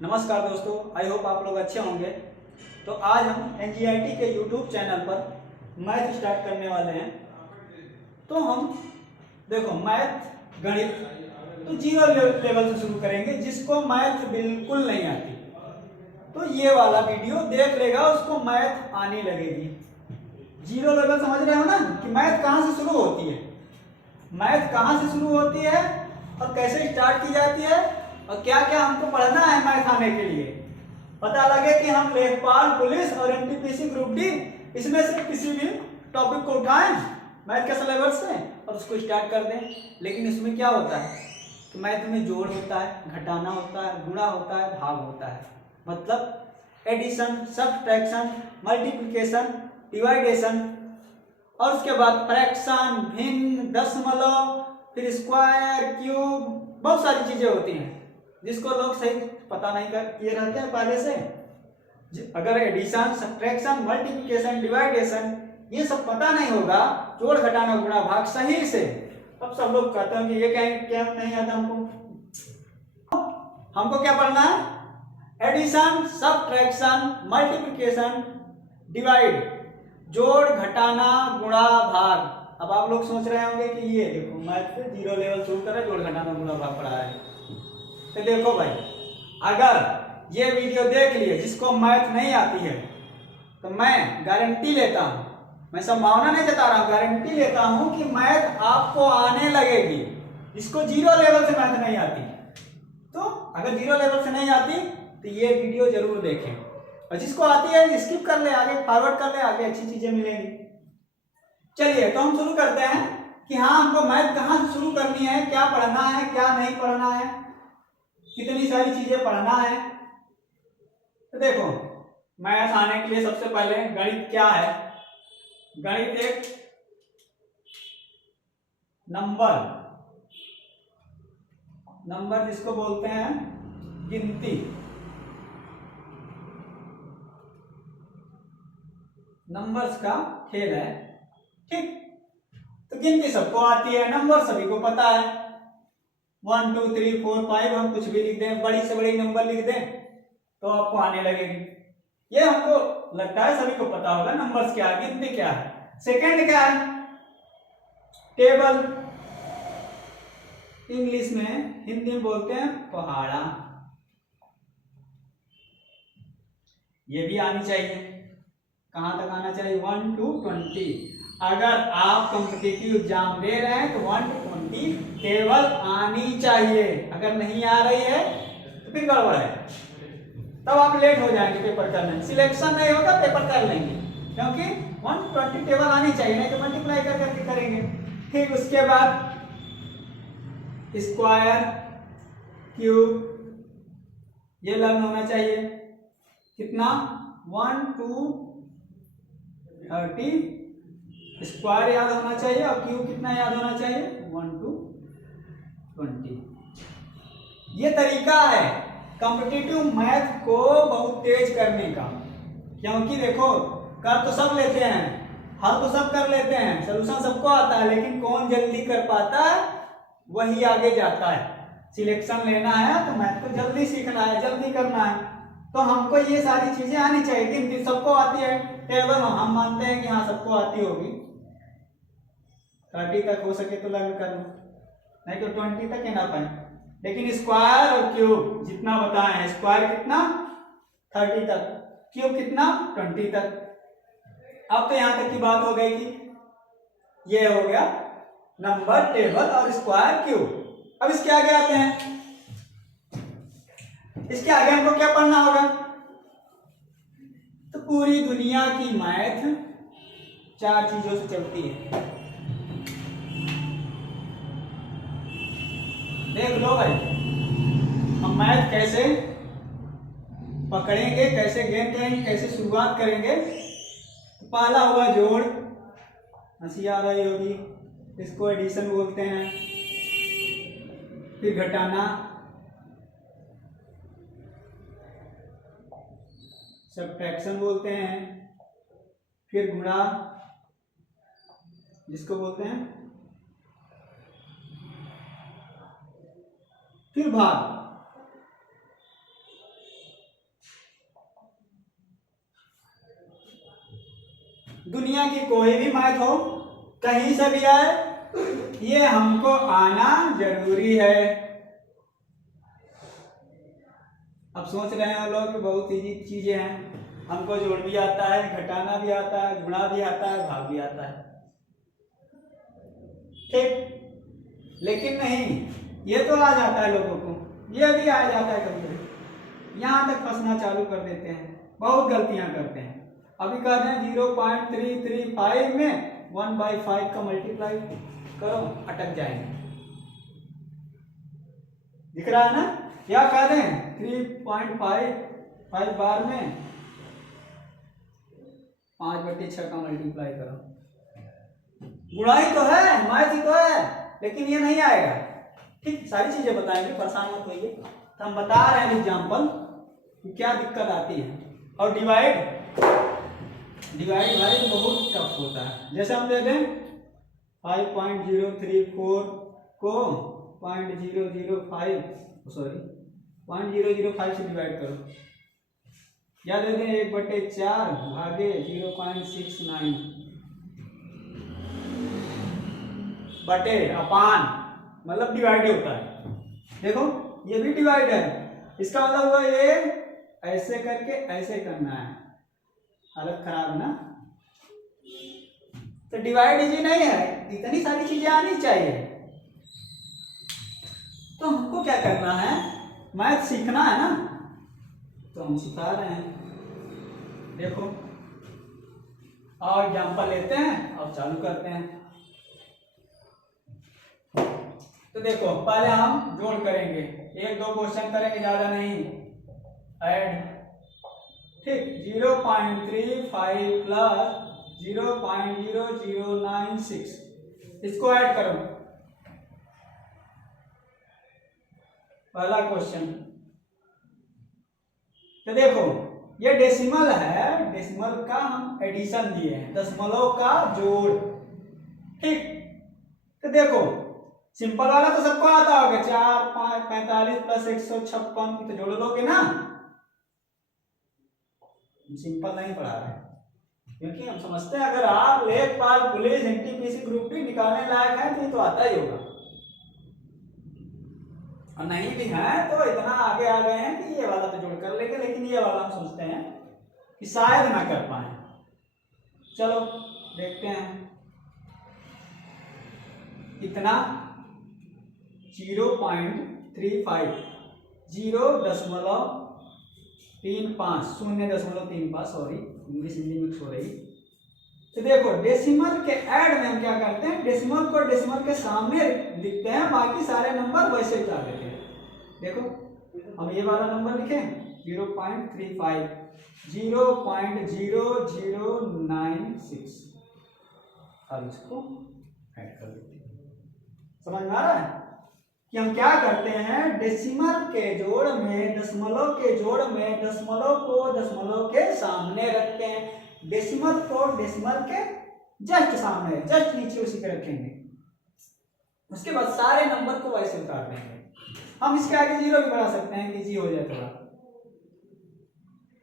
नमस्कार दोस्तों, I hope आप लोग अच्छे होंगे। तो आज हम एनजीईआरटी के यूट्यूब चैनल पर मैथ स्टार्ट करने वाले हैं। तो हम देखो मैथ गणित तो जीरो लेवल से शुरू करेंगे। जिसको मैथ बिल्कुल नहीं आती तो ये वाला वीडियो देख लेगा, उसको मैथ आने लगेगी। जीरो लेवल समझ रहे हो ना कि मैथ कहाँ से शुरू होती है, मैथ कहाँ से शुरू होती है और कैसे स्टार्ट की जाती है और क्या क्या हमको पढ़ना है मैथ आने के लिए। पता लगे कि हम लेखपाल, पुलिस और एनटीपीसी ग्रुप डी इसमें से किसी भी टॉपिक को उठाएं मैथ के सिलेबस से और उसको स्टार्ट कर दें। लेकिन इसमें क्या होता है कि मैथ में जोड़ होता है, घटाना होता है, गुणा होता है, भाग होता है। मतलब एडिशन, सब्ट्रैक्शन, मल्टीप्लिकेशन, डिवाइडेशन और उसके बाद फ्रैक्शन, भिन्न, दशमलव, फिर स्क्वायर, क्यूब, बहुत सारी चीजें होती हैं जिसको लोग सही पता नहीं कर किए रहते हैं पहले से। अगर एडिशन, सब्ट्रैक्शन, मल्टीप्लिकेशन, डिवाइडेशन ये सब पता नहीं होगा, जोड़ घटाना गुणा भाग सही से, तब सब लोग कहते हैं कि ये क्या नहीं आता हमको क्या पढ़ना है? एडिशन, सब्ट्रैक्शन, मल्टीप्लिकेशन, डिवाइड, जोड़ घटाना गुणा भाग। अब आप लोग सोच रहे होंगे कि ये देखो मैथ पे जीरो लेवल शुरू करें, जोड़ घटाना गुणा भाग पढ़ा है। तो देखो भाई, अगर ये वीडियो देख लिए जिसको मैथ नहीं आती है तो मैं गारंटी लेता हूं, मैं संभावना नहीं जता रहा हूं, गारंटी लेता हूं कि मैथ आपको आने लगेगी। जिसको जीरो लेवल से मैथ नहीं आती, तो अगर जीरो लेवल से नहीं आती तो ये वीडियो जरूर देखें, और जिसको आती है स्किप कर ले, आगे फॉरवर्ड कर ले, आगे अच्छी चीजें मिलेंगी। चलिए तो हम शुरू करते हैं कि हाँ हमको मैथ कहाँ से शुरू करनी है, क्या पढ़ना है, क्या नहीं पढ़ना है, कितनी सारी चीजें पढ़ना है। तो देखो मैथ आने के लिए सबसे पहले गणित क्या है? गणित एक नंबर जिसको बोलते हैं गिनती, नंबर्स का खेल है, ठीक। तो गिनती सबको आती है, नंबर सभी को पता है। 1 2 3 4 5 हम कुछ भी लिख दें, बड़ी से बड़ी नंबर लिख दें तो आपको आने लगेगी। ये हमको लगता है सभी को पता होगा नंबर्स क्या है, गिनती क्या है। सेकंड क्या है? टेबल, इंग्लिश में, हिंदी में बोलते हैं पहाड़ा। ये भी आनी चाहिए। कहां तक आना चाहिए? 1 to 20। अगर आप कॉम्पिटिटिव एग्जाम दे रहे हैं तो 1 to 20 टेबल आनी चाहिए। अगर नहीं आ रही है तो फिर गड़बड़ है, तब आप लेट हो जाएंगे पेपर करने में। सिलेक्शन नहीं होगा, पेपर कर लेंगे, क्योंकि 1 to 20 टेबल आनी चाहिए, नहीं तो मल्टीप्लाई कर करके करेंगे। ठीक, उसके बाद स्क्वायर, क्यूब ये लर्न होना चाहिए। कितना? 1 to 30 स्क्वायर याद होना चाहिए, और क्यूब कितना याद होना चाहिए? 1 to 20। ये तरीका है कॉम्पिटिटिव मैथ को बहुत तेज करने का। क्योंकि देखो कर तो सब लेते हैं, हल तो सब कर लेते हैं, सलूशन सबको आता है, लेकिन कौन जल्दी कर पाता है वही आगे जाता है। सिलेक्शन लेना है तो मैथ को जल्दी सीखना है, जल्दी करना है, तो हमको ये सारी चीजें आनी चाहिए। गिनती सबको आती है, टेबल हम मानते हैं कि हाँ सबको आती होगी। 30 तक हो सके तो लर्न कर लो, नहीं तो 20 तक ना पाए। लेकिन स्क्वायर और क्यूब जितना बताए हैं, स्क्वायर कितना? 30 तक, क्यूब कितना? 20 तक। अब तो यहां तक की बात हो गई कि ये हो गया नंबर, टेबल और स्क्वायर, क्यूब। अब इसके आगे आते हैं। इसके आगे हमको क्या पढ़ना होगा? तो पूरी दुनिया की मैथ 4 चीजों से चलती है। देख लो भाई, हम मैथ कैसे पकड़ेंगे, कैसे गेन करेंगे, कैसे शुरुआत करेंगे। पहला हुआ जोड़, हंसी आ रही होगी, इसको एडिशन बोलते हैं। फिर घटाना, सब्ट्रैक्शन बोलते हैं। फिर गुणा, जिसको बोलते हैं, फिर भाग। दुनिया की कोई भी मैथ हो, कहीं से भी आए, ये हमको आना जरूरी है। अब सोच रहे हैं लोग कि बहुत इजी चीजें हैं, हमको जोड़ भी आता है, घटाना भी आता है, गुणा भी आता है, भाग भी आता है, ठीक। लेकिन नहीं, ये तो आ जाता है लोगों को, ये भी आ जाता है कभी कभी, यहाँ तक फंसना चालू कर देते हैं, बहुत गलतियां करते हैं। अभी कर रहे हैं 0.335 में 1/5 का मल्टीप्लाई करो, अटक जाएंगे। दिख रहा है ना, क्या कर रहे हैं 3.5 बार में 5/6 का मल्टीप्लाई करो। गुणाई तो है, मैथ ही तो है, लेकिन ये नहीं आएगा, ठीक। सारी चीजें बताएंगे, परेशान मत होइए। तो हम बता रहे हैं एग्जाम्पल कि क्या दिक्कत आती है। और डिवाइड भाई बहुत टफ होता है। जैसे हम दे दें 5.034 को 0.005 से डिवाइड करो, या दे दें 1/4 भागे 0.69 बटे अपान, मतलब डिवाइड होता है। देखो ये भी डिवाइड है, इसका मतलब हुआ ये ऐसे करके ऐसे करना है, हालत खराब ना। तो डिवाइड इजी नहीं है, इतनी सारी चीजें आनी चाहिए। तो हमको क्या करना है, मैथ सीखना है ना, तो हम सिखा रहे हैं। देखो और एग्जाम्पल लेते हैं और चालू करते हैं। तो देखो पहले हम जोड़ करेंगे, 1-2 क्वेश्चन करेंगे, ज्यादा नहीं। ऐड, ठीक, 0.35 प्लस 0.0096, इसको ऐड करो। पहला क्वेश्चन, तो देखो ये डेसिमल है, डेसिमल का हम एडिशन दिए हैं, दशमलव का जोड़, ठीक। तो देखो सिंपल वाला तो सबको आता होगा, 4, 5, 45 प्लस 156, तो जोड़ लोगे ना। सिंपल नहीं पढ़ा रहे, क्योंकि हम समझते हैं अगर आप लेखपाल, पुलिस, एनटीपीसी, ग्रुप डी निकालने लायक है तो ये तो आता ही होगा, और नहीं भी है तो इतना आगे आ गए हैं कि ये वाला तो जोड़ कर लेंगे, लेकिन ये वाला हम सोचते हैं कि शायद ना कर पाए। चलो देखते हैं, इतना 0.35 0.35 सॉरी, इंग्लिश हिंदी मिक्स हो रही। तो देखो डेसिमल के ऐड में हम क्या करते हैं, डेसिमल को डेसिमल के सामने लिखते हैं, बाकी सारे नंबर वैसे ही उतार देते हैं। देखो हम ये वाला नंबर लिखें 0.35, 0.0096, अब इसको ऐड कर देते हैं। समझ में आ रहा है कि हम क्या करते हैं, डेसिमल के जोड़ में दशमलव के जोड़ में दशमलव को दशमलव के सामने रखते हैं, डेसिमल को डेसिमल के जस्ट सामने, जस्ट नीचे उसी पे रखेंगे। उसके बाद सारे नंबर को वैसे उतार देंगे। हम इसके आगे 0 भी बढ़ा सकते हैं कि इजी हो जाए थोड़ा,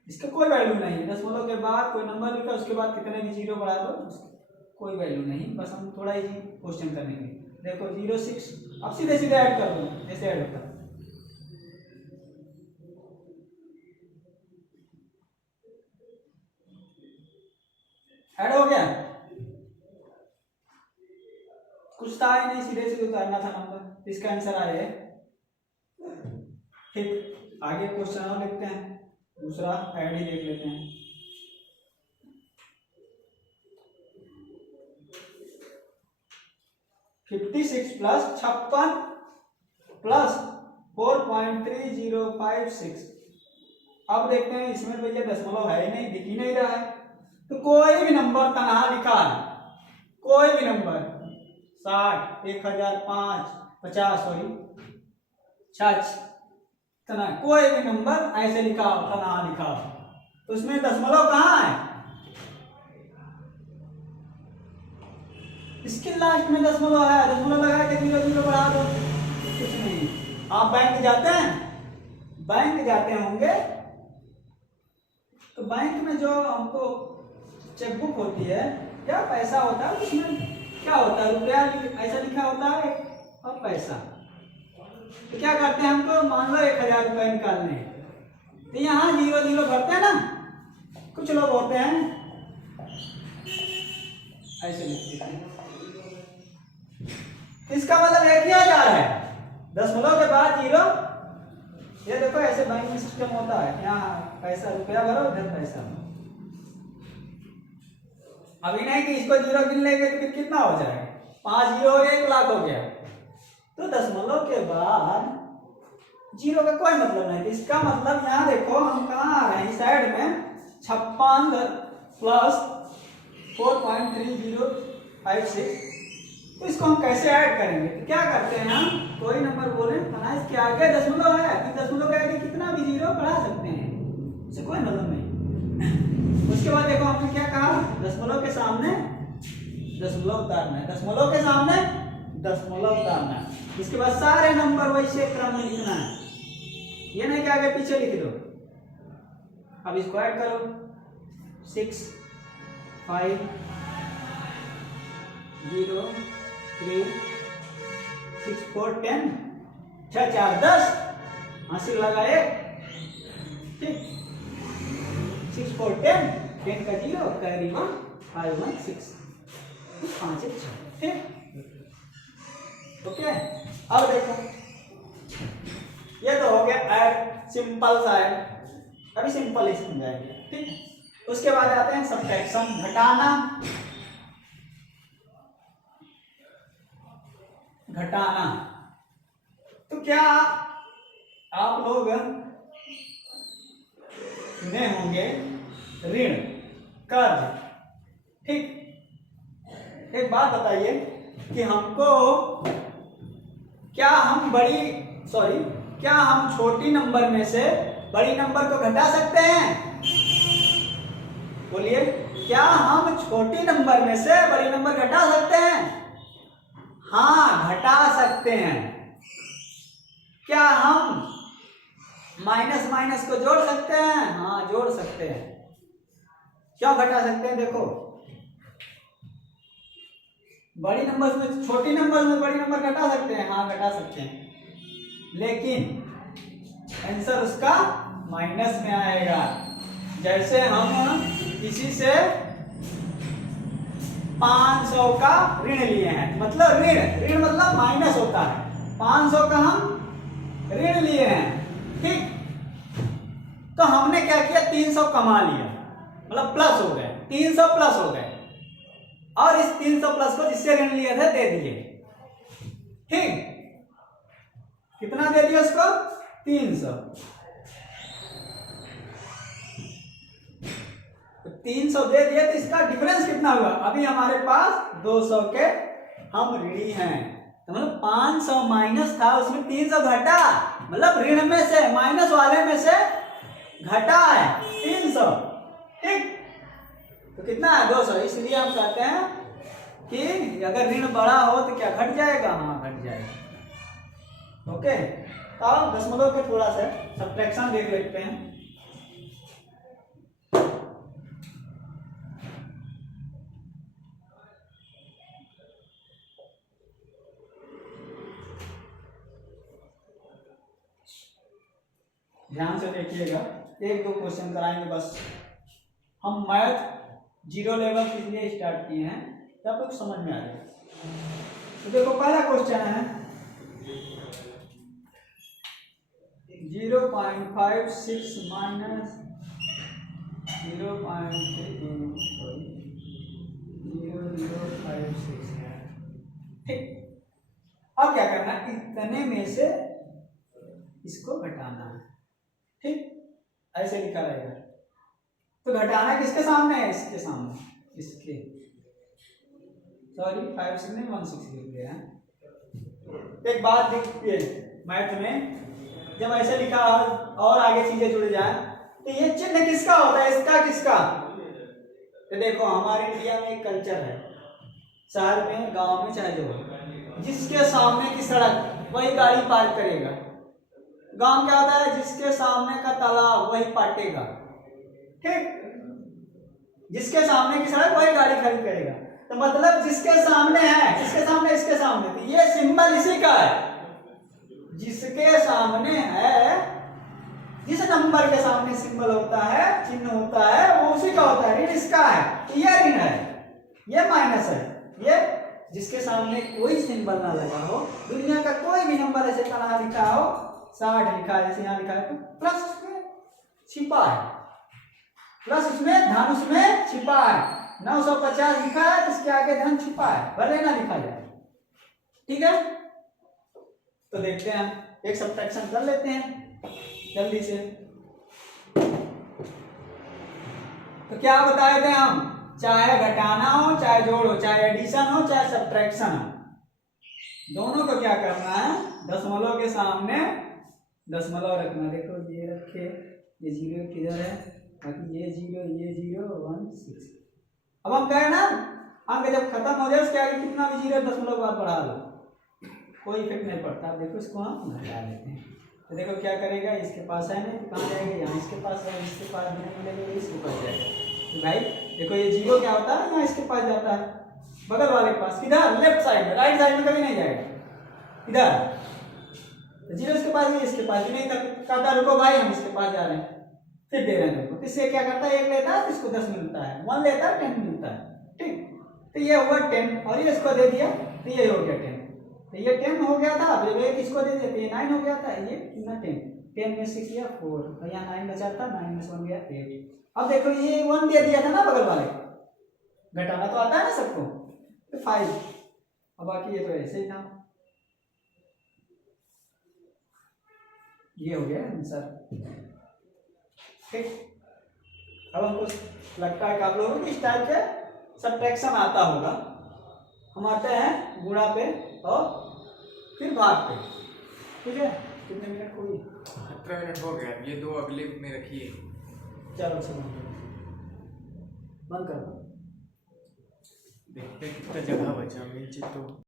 इसका कोई वैल्यू नहीं है। दशमलव के बाद कोई नंबर लिखा, उसके बाद कितने भी 0 बढ़ा दो, कोई वैल्यू नहीं, बस हम थोड़ा इजी क्वेश्चन करने के लिए। देखो 06, अब सीधे सीधे ऐड कर दो, ऐसे ऐड होता है। ऐड हो गया, कुछ था ही नहीं, सीधे सीधे उतारना था नंबर, इसका आंसर आया है, ठीक। आगे क्वेश्चन और लिखते हैं, दूसरा ऐड ही देख लेते हैं। (56 प्लस 56 प्लस 4.3056। अब देखते हैं, इसमें भैया दशमलव है ही नहीं, दिख ही नहीं रहा है, तो कोई भी नंबर तनहा लिखा है, कोई भी नंबर 60, 1005, 50 सॉरी 6, कोई भी नंबर ऐसे लिखा हो, तनहा लिखा हो, तो उसमें दशमलव कहाँ है, इसके लास्ट में दशमलव है, दशमलव लगा के 0 बढ़ा दो, कुछ नहीं। आप बैंक जाते हैं, बैंक जाते होंगे, तो बैंक में जो हमको चेकबुक होती है क्या पैसा होता है उसमें क्या होता है, रुपया ऐसा लिखा होता है और पैसा। तो क्या करते हैं, हमको मान लो 1000 रुपये निकालने हैं, तो यहाँ 0 0 भरते हैं ना, कुछ लोग होते हैं ऐसे लिखते हैं, इसका मतलब 1000 है, दशमलव के बाद 0। ये देखो ऐसे बैंक में सिस्टम होता है, यहाँ पैसा रुपया भरो, इधर पैसा भरो। अभी नहीं कि इसको 0 गिन लेंगे तो फिर कितना हो जाएगा, 5 0 हो गया, 1 लाख हो गया। तो दशमलव के बाद 0 का कोई मतलब नहीं। इसका मतलब यहाँ देखो हम कहाँ आ रहे हैं, साइड में 56 प्लस 4.3056। तो इसको हम कैसे ऐड करेंगे, तो क्या करते हैं हम, कोई नंबर बोले ना, इसके आगे दशमलव है, फिर दशमलव के आगे कितना भी 0 बढ़ा सकते हैं, इससे कोई मतलब नहीं। उसके बाद देखो हमने क्या कहा, दशमलव के सामने दशमलव उतारना है, दशमलव के सामने दशमलव उतारना है। इसके बाद सारे नंबर वैसे क्रम में लिखना है, ये नहीं कि आगे पीछे लिख दो। अब इसको ऐड करो, 6 5 0 3 6 4 10 6 4 10 80 लगाए, ठीक, 6 4 10 10 का 0 कैरी 1 5 1 6 5 1 6, ठीक, ओके। अब देखो ये तो हो गया ऐड, सिंपल सा है, अभी सिंपल ही समझाएंगे, ठीक है। उसके बाद आते हैं सब्ट्रैक्शन, घटाना। घटाना तो क्या आप लोग सुने होंगे, ऋण, कर्ज, ठीक। एक बात बताइए कि हमको क्या हम छोटी नंबर में से बड़ी नंबर को घटा सकते हैं? बोलिए, क्या हम छोटी नंबर में से बड़ी नंबर घटा सकते हैं? हाँ, घटा सकते हैं। क्या हम माइनस माइनस को जोड़ सकते हैं? हाँ, जोड़ सकते हैं। क्यों घटा सकते हैं? देखो, बड़ी नंबर में छोटी नंबर में बड़ी नंबर घटा सकते हैं, हाँ घटा सकते हैं, लेकिन आंसर उसका माइनस में आएगा। जैसे हम किसी से 500 का ऋण लिए हैं, मतलब ऋण मतलब माइनस होता है, 500 का हम ऋण लिए हैं, ठीक। तो हमने क्या किया, 300 कमा लिया, मतलब प्लस हो गए, 300 प्लस हो गए, और इस 300 प्लस को जिससे ऋण लिए थे दे दिए, ठीक। कितना दे दिया उसको? 300। 300 दे दिए तो इसका डिफरेंस कितना हुआ? अभी हमारे पास 200 के हम ऋणी हैं, तो मतलब 500 माइनस था, उसमें 300 घटा, मतलब ऋण में से, माइनस वाले में से घटा है 300, ठीक। तो कितना है? 200। इसलिए हम कहते हैं कि अगर ऋण बड़ा हो तो क्या घट जाएगा? हाँ, घट जाएगा, ओके। तो अब दशमलव के थोड़ा सा सब्ट्रैक्शन देख लेते हैं। ध्यान से देखिएगा, 1-2 क्वेश्चन कराएंगे बस। हम मैथ 0 लेवल के लिए स्टार्ट किए हैं, तब तक समझ में आ जाए। तो देखो, पहला क्वेश्चन है 0.56 माइनस 0056 है, ठीक। अब क्या करना है, इतने में से इसको घटाना है, ठीक, ऐसे लिखा रहेगा। तो घटाना किसके सामने है? इसके सामने, इसके, सॉरी 56 नहीं 16 लिख दिया है। एक बात देखिए, मैथ में जब ऐसे लिखा और आगे चीजें जुड़ जाए तो ये चिन्ह किसका होता है? इसका किसका? तो देखो, हमारे इंडिया में एक कल्चर है, शहर में, गांव में, चाहे जो, जिसके सामने की सड़क वही गाड़ी पार्क करेगा। गांव क्या होता है? जिसके सामने का तालाब वही पाटेगा, ठीक। जिसके सामने की सड़क वही गाड़ी खड़ी करेगा। तो मतलब जिसके सामने है, जिसके सामने, इसके सामने, तो ये सिंबल इसी का है। जिसके सामने है, जिस नंबर के सामने सिंबल होता है, चिन्ह होता है, वो उसी का होता है। ऋण इसका है, तो ये ऋण है, ये माइनस है। ये जिसके सामने कोई सिंबल ना लगा हो, दुनिया का कोई भी नंबर ऐसे तरह लिखा हो, 60 लिखा है जैसे यहाँ लिखा है, तो प्लस उसमें छिपा है, प्लस उसमें धन उसमें छिपा है। 950 लिखा है तो इसके आगे धन छिपा है, भले ना लिखा जाए। ठीक है, तो देखते हैं, एक सब्ट्रैक्शन कर लेते हैं जल्दी से। तो क्या बताए थे हम, चाहे घटाना हो, चाहे जोड़ हो, चाहे एडिशन हो, चाहे सब्ट्रैक्शन हो, दोनों को क्या करना है, दशमलव के सामने दशमलव रखना। देखो ये रखे, ये जीरो किधर है, बाकी ये जीरो 1 6। अब हम कहे ना, अंक जब खत्म हो जाए उसके आगे कितना भी जीरो दशमलव बाद बढ़ा लो, कोई इफेक्ट नहीं पड़ता। देखो इसको हम घटा लेते हैं, तो देखो क्या करेगा, इसके पास है नहीं, कहाँ जाएगा, यहाँ इसके पास है, इसके पास नहीं मिलेगा, इसके पास जाएगा। तो भाई देखो ये जीरो क्या होता है, यहाँ इसके पास जाता है, बगल वाले के पास, किधर, लेफ्ट साइड में, राइट साइड में कभी नहीं जाएगा, इधर। तो जीरो इसके पास नहीं, इसके पास भी नहीं, कहता रुको भाई हम इसके पास जा रहे हैं, फिर दे रहे हैं। तो इससे क्या करता है, 1 लेता है तो इसको 10 मिलता है, 1 लेता है 10 मिलता है। ठीक, तो ये हुआ 10 और ये इसको दे दिया, तो ये हो गया 10। तो ये 10 हो गया था, जब एक इसको दे दिया तो ये 9 हो गया था। ये कितना 10 में 6 या 4, और यहाँ 9 बचा था, 9 में 1 गया 8। अब देखो ये 1 दे दिया था ना बगल वाले, घटाना तो आता है ना सबको, तो 5, और बाकी ये तो ऐसे ही था। ये हो गया आंसर। ठीक, अब हमको लगता है कि आप लोगों को इस टाइप के सब्ट्रैक्शन आता होगा। हम आते हैं गुणा पे और फिर भाग पे। ठीक है, कितने मिनट हुई? 17 मिनट हो गया, ये 2 अगले में रखिए। चलो चलो बंद कर दो, देखते कितना जगह बचा नीचे तो।